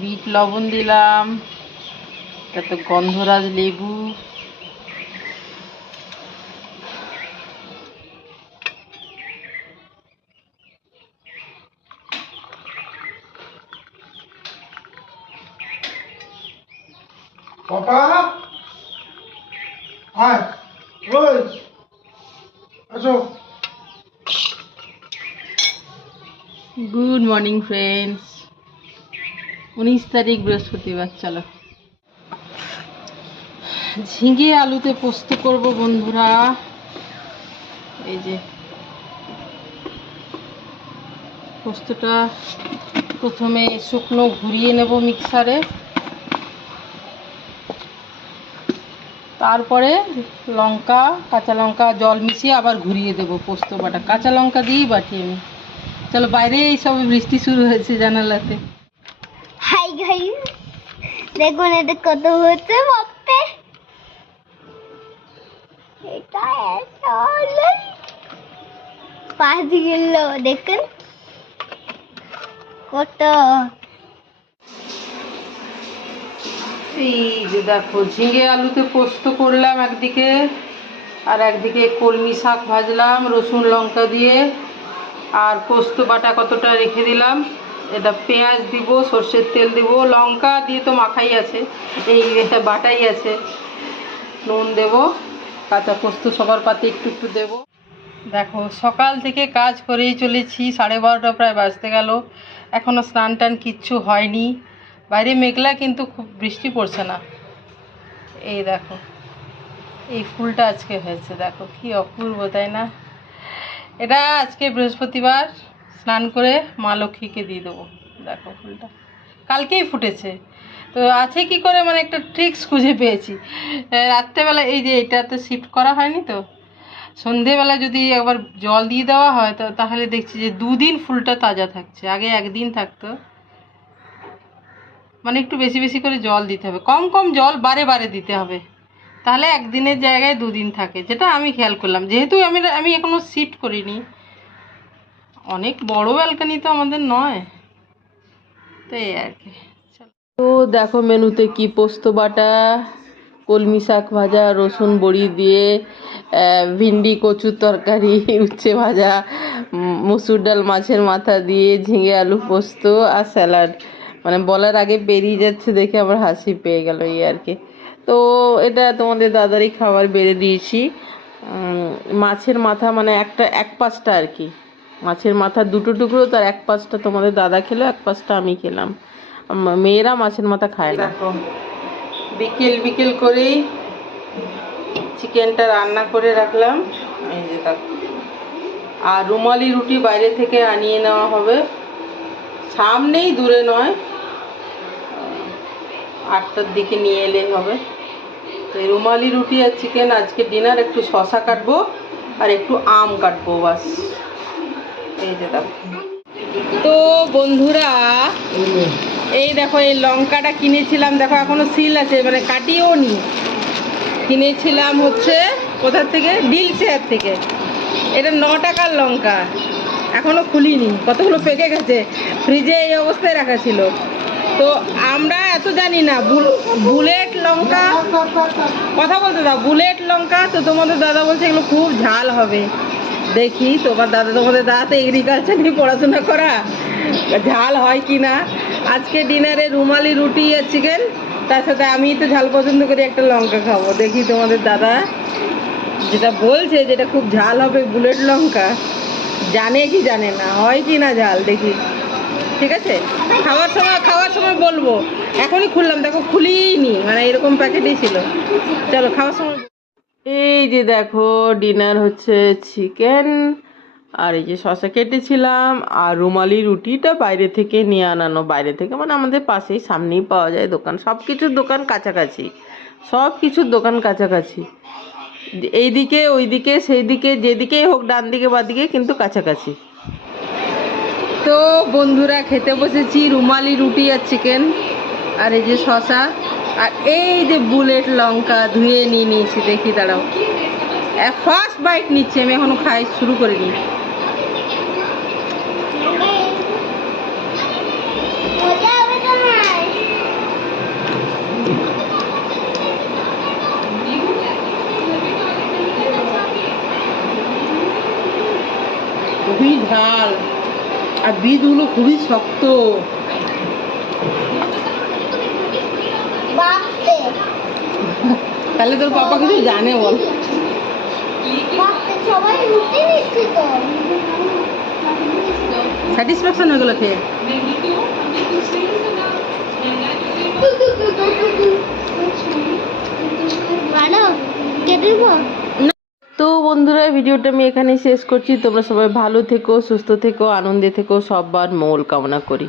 Bit লবণ দিলাম তাতে গন্ধরাজ লেবু। পাপা? আয় ওই আসো। গুড মর্নিং ফ্রেন্ডস উনিশ তারিখ বৃহস্পতিবার, চলো। ঝিঙে আলুতে পোস্ত করব, বন্ধুরা। এই যে, পোস্তটা প্রথমে শুকনো ঘুরিয়ে নেব মিক্সারে। তারপরে লঙ্কা, কাঁচা লঙ্কা, জল মিশিয়ে আবার ঘুরিয়ে দেবো পোস্ত বাটা। কাঁচা লঙ্কা দিয়েই বাটি আমি। চলো, বাইরে এই সব বৃষ্টি শুরু হয়েছে জানালাতে। কত এই যে দেখো, ঝিঙে আলুতে পোস্ত করলাম একদিকে, আর একদিকে কলমি শাক ভাজলাম, রসুন লঙ্কা দিয়ে, আর পোস্ত বাটা কতটা রেখে দিলাম? এটা পেঁয়াজ দিব, সর্ষের তেল দিব, লঙ্কা দিয়ে তো মাখাই আছে, এই এটা বাটাই আছে। নুন দেব, কাঁচা পোস্ত সবার পাতে একটু একটু দেব। দেখো, সকাল থেকে কাজ করেই চলেছি, সাড়ে বারোটা প্রায় বাজতে গেল। এখনও স্নান টান কিচ্ছু হয়নি। বাইরে মেঘলা, কিন্তু খুব বৃষ্টি পড়ছে না। এই দেখো, এই ফুলটা আজকে হয়েছে। দেখো, কি অপূর্ব, তাই না? এটা আজকে বৃহস্পতিবার। স্নান করে মা লক্ষ্মীকে দিয়ে দেবো। দেখো ফুলটা। কালকেই ফুটেছে। তো আছে কি করে? মানে একটা ট্রিক্স খুঁজে পেয়েছি। রাত্রেবেলা এই যে এটাতে শিফট করা হয়নি তো? সন্ধেবেলা যদি একবার জল দিয়ে দেওয়া হয়, তো তাহলে দেখছি যে দুদিন ফুলটা তাজা থাকছে। আগে একদিন থাকতো। মানে একটু বেশি বেশি করে জল দিতে হবে। কম কম জল বারে বারে দিতে হবে। তাহলে একদিনের জায়গায় দুদিন থাকে। যেটা আমি খেয়াল করলাম। যেহেতু আমি আমি এখনও শিফট করিনি। অনেক বড় ব্যালকানি তো আমাদের নয়। তো এই আর কি। তো দেখো মেনুতে কি পোস্ত বাটা, কলমি শাক ভাজা, রসুন বড়ি দিয়ে ভিন্ডি, কচুর তরকারি, উচ্ছে ভাজা মসুর ডাল, মাছের মাথা দিয়ে, ঝিঙে আলু পোস্ত আর স্যালাড। মানে বলার আগে বেরিয়ে যাচ্ছে দেখে আমার হাসি পেয়ে গেল এই আর কি। তো এটা তোমাদের দাদারই খাবার বেড়ে দিয়েছি। মাছের মাথা মানে একটা, এক পাঁচটা আর কি। মাছের মাথা দুটো টুকরো, তার এক পাঁচটা তোমাদের দাদা খেলো, এক পাঁচটা আমি খেলাম। মেয়েরা মাছের মাথা খায় না। বিকেল বিকেল করেই চিকেনটা রান্না করে রাখলাম। এই যে আর রুমালি রুটি বাইরে থেকে আনিয়ে নেওয়া হবে। সামনেই দূরে নয় আটটার দিকে নিয়ে এলেই হবে। তো রুমালি রুটি আর চিকেন, আজকে ডিনার, একটু শশা কাটবো আর একটু আম কাটবো, বাস। তো বন্ধুরা, এই দেখো, এই লঙ্কাটা কিনেছিলাম। দেখো, এখনও সিল আছে মানে কাটিও নি। কিনেছিলাম হচ্ছে কোথার থেকে? ডিল চেয়ার থেকে। এটা ন টাকার লঙ্কা। এখনও খুলিনি। কতগুলো পেকে গেছে। ফ্রিজে এই অবস্থায় রাখা ছিল। তো আমরা এত জানি না। বুলেট লঙ্কা। কথা বলতে দাও, বুলেট লঙ্কা। তো তোমাদের দাদা বলছে এগুলো খুব ঝাল হবে। দেখি, তোমার দাদা তোমাদের দাদা এগ্রিকালচার নিয়ে পড়াশোনা করা। ঝাল হয় কি না? আজকে ডিনারে রুমালি রুটি আর চিকেন তার সাথে আমি তো ঝাল পছন্দ করি, একটা লঙ্কা খাব। দেখি তোমাদের দাদা যেটা বলছে যেটা খুব ঝাল হবে বুলেট লঙ্কা। জানে কি জানে না, হয় কি না ঝাল, দেখি। ঠিক আছে? খাওয়ার সময় খাওয়ার সময় বলব। এখনই খুললাম, দেখো খুলিনি মানে এরকম প্যাকেটই ছিল। চলো, খাওয়ার সময় এই যে দেখো ডিনার হচ্ছে চিকেন আর এই যে শশা কেটেছিলাম, আর রুমালি রুটিটা বাইরে থেকে নিয়ে আনানো। বাইরে থেকে মানে আমাদের পাশেই, সামনেই পাওয়া যায় দোকান। সব কিছুর দোকান কাছাকাছি। সব কিছুর দোকান কাছাকাছি। এইদিকে, ওইদিকে সেই দিকে যেদিকেই হোক ডান দিকে বা দিকে কিন্তু কাছাকাছি। তো বন্ধুরা, খেতে বসেছি রুমালি রুটি আর চিকেন আর এই যে শশা আর এই যে বুলেট লঙ্কা ধুয়ে নিয়ে নিয়েছি দেখি দাঁড়াও। ফার্স্ট বাইট নিচ্ছে আমি এখনও খাই শুরু করিনি। খুবই ঝাল। আর বীজগুলো খুবই শক্ত। তাহলে তোর পাপা কিছু জানে বল। স্যাটিসফ্যাকশন হয়ে গেলো খেয়ে। তো বন্ধুরা ভিডিওটা আমি এখানেই শেষ করছি। তোমরা সবাই ভালো থেকো সুস্থ থেকো আনন্দে থেকো সবার মঙ্গল কামনা করি।